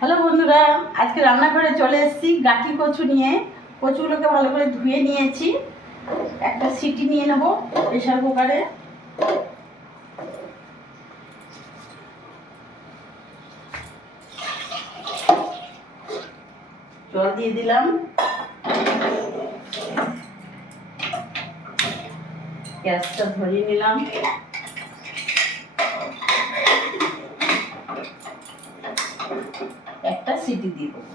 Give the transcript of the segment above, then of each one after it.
Hello বন্ধুরা, আজকে রান্নাঘরে চলে এসেছি গাঠি কচু নিয়ে। কচুগুলোকে ভালো করে ধুয়ে নিয়েছি। একটা সিটি নিয়ে নেব প্রেসার কুকারে। জল দিয়ে দিলাম। গ্যাসটা ধরিয়ে নিলাম। একটা সিটি দিয়ে দেবো।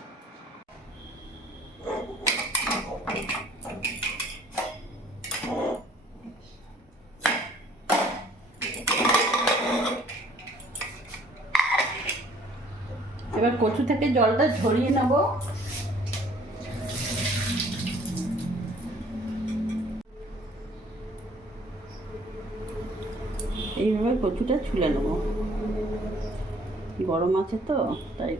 এবার কচু থেকে জলটা ঝরিয়ে নেব। এইভাবে কচুটা ছুলে নেব। গরম আছে তো তাই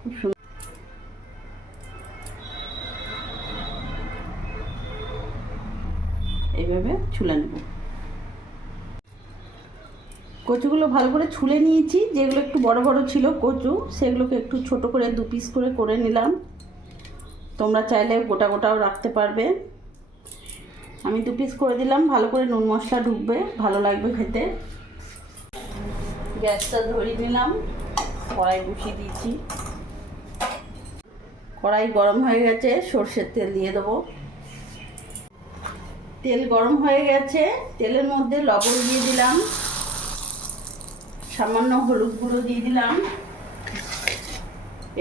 খুব সুন্দর এইভাবে ছুলে নেব। কচুগুলো ভালো করে ছুলে নিয়েছি। যেগুলো একটু বড় বড় ছিল কচু, সেগুলোকে একটু ছোট করে 2 পিস করে নিলাম। তোমরা চাইলে গোটা গোটাও রাখতে পারবে। আমি 2 পিস করে দিলাম। ভালো করে নুন মশলা ঢুকবে, ভালো লাগবে খেতে। গ্যাসটা ধরিয়ে নিলাম। কড়াই বসিয়ে দিয়েছি। কড়াই গরম হয়ে গেছে, সর্ষের তেল দিয়ে দেবো। তেল গরম হয়ে গেছে, তেলের মধ্যে লবণ দিয়ে দিলাম, সামান্য হলুদ গুঁড়ো দিয়ে দিলাম।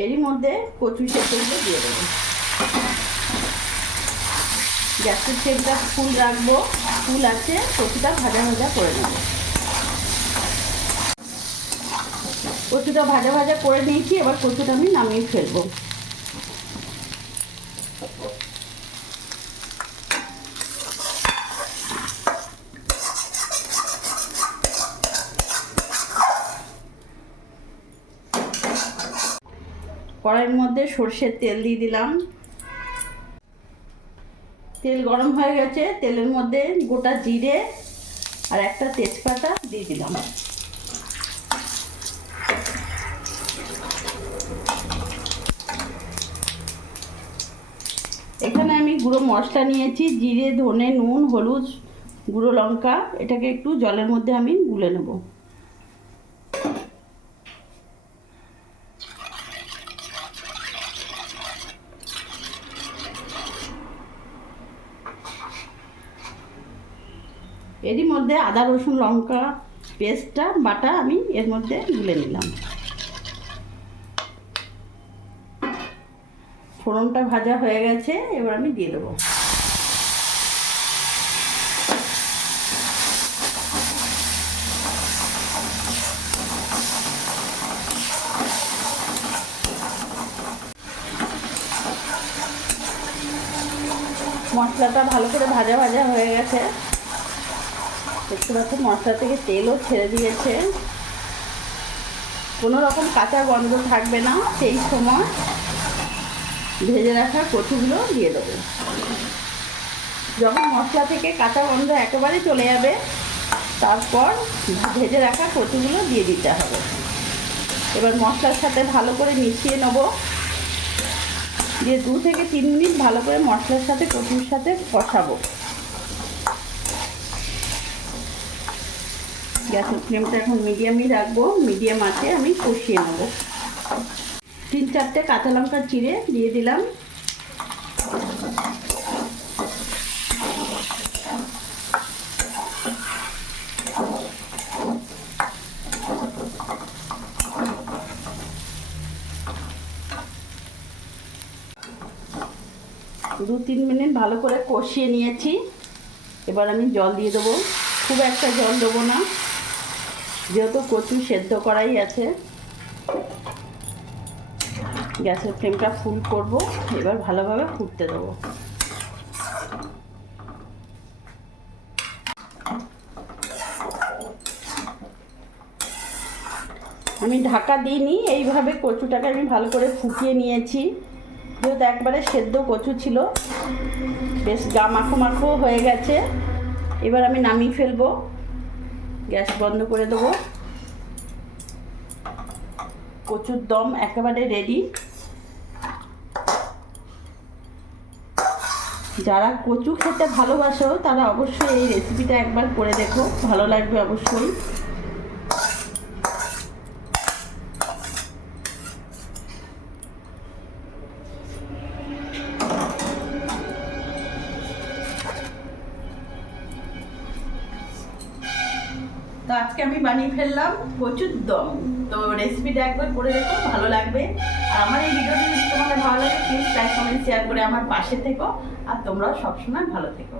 এরই মধ্যে কচু সেদ্ধগুলো দিয়ে দেবো। গ্যাসের ফ্লেমটা ফুল রাখবো। ফুল আছে, কচুটা ভাজা ভাজা করে নেব। কচুটা ভাজা ভাজা করে নিয়েছি। এবার কচুটা আমি নামিয়ে ফেলবো। কড়াইয়ের মধ্যে সর্ষের তেল দিয়ে দিলাম। তেল গরম হয়ে গেছে, তেলের মধ্যে গোটা জিরে আর একটা তেজপাতা দিয়ে দিলাম। এখানে আমি গুঁড়ো মশলা নিয়েছি, জিরে, ধনে, নুন, হলুদ, গুঁড়ো লঙ্কা। এটাকে একটু জলের মধ্যে আমি গুলে নেব। এরই মধ্যে আদা রসুন লঙ্কা পেস্টটা বাটা আমি এর মধ্যে গুলে নিলাম। ফোড়নটা ভাজা হয়ে গেছে, এবার আমি দিয়ে দেবো। মশলাটা ভালো করে ভাজা ভাজা হয়ে গেছে। দেখতে পাচ্ছি মশলা থেকে তেলও ছেড়ে দিয়েছে। কোনো রকম কাঁচা গন্ধ থাকবে না। সেই সময় ভেজে রাখা কচুগুলো দিয়ে দেবো। যখন মশলা থেকে কাঁচা গন্ধ একেবারে চলে যাবে, তারপর ভেজে রাখা কচুগুলো দিয়ে দিতে হবে। এবার মশলার সাথে ভালো করে মিশিয়ে নেব। দিয়ে 2 থেকে 3 মিনিট ভালো করে মশলার সাথে কচুর সাথে কষাবো। গ্যাসের ফ্লেমটা এখন মিডিয়ামই রাখবো। মিডিয়াম আঁচে আমি কষিয়ে নেব। 3-4টে কাঁচা লঙ্কা চিড়ে দিয়ে দিলাম। দু 3 মিনিট ভালো করে কষিয়ে নিয়েছি। এবার আমি জল দিয়ে দেবো। খুব একটা জল দেবো না, যেহেতু কচু সেদ্ধ করাই আছে। গ্যাসের ফ্লেমটা ফুল করব। এবার ভালোভাবে ফুটতে দেবো। আমি ঢাকা দিইনি, এইভাবে কচুটাকে আমি ভালো করে ফুটিয়ে নিয়েছি। যেহেতু একবারে সেদ্ধ কচু ছিল, বেশ গা মাখো মাখো হয়ে গেছে। এবার আমি নামিয়ে ফেলবো। গ্যাস বন্ধ করে দেবো। কচুর দম একেবারে রেডি। যারা কচু খেতে ভালোবাসো তারা অবশ্যই এই রেসিপিটা একবার করে দেখো, ভালো লাগবে অবশ্যই। তো আজকে আমি বানিয়ে ফেললাম কচুর দম। তো রেসিপিটা একবার করে দেখো, ভালো লাগবে। আর আমার এই ভিডিওটি যদি তোমাদের ভালো লাগে প্লিজ লাইক কমেন্ট শেয়ার করে আমার পাশে থেকো। আর তোমরাও সবসময় ভালো থেকো।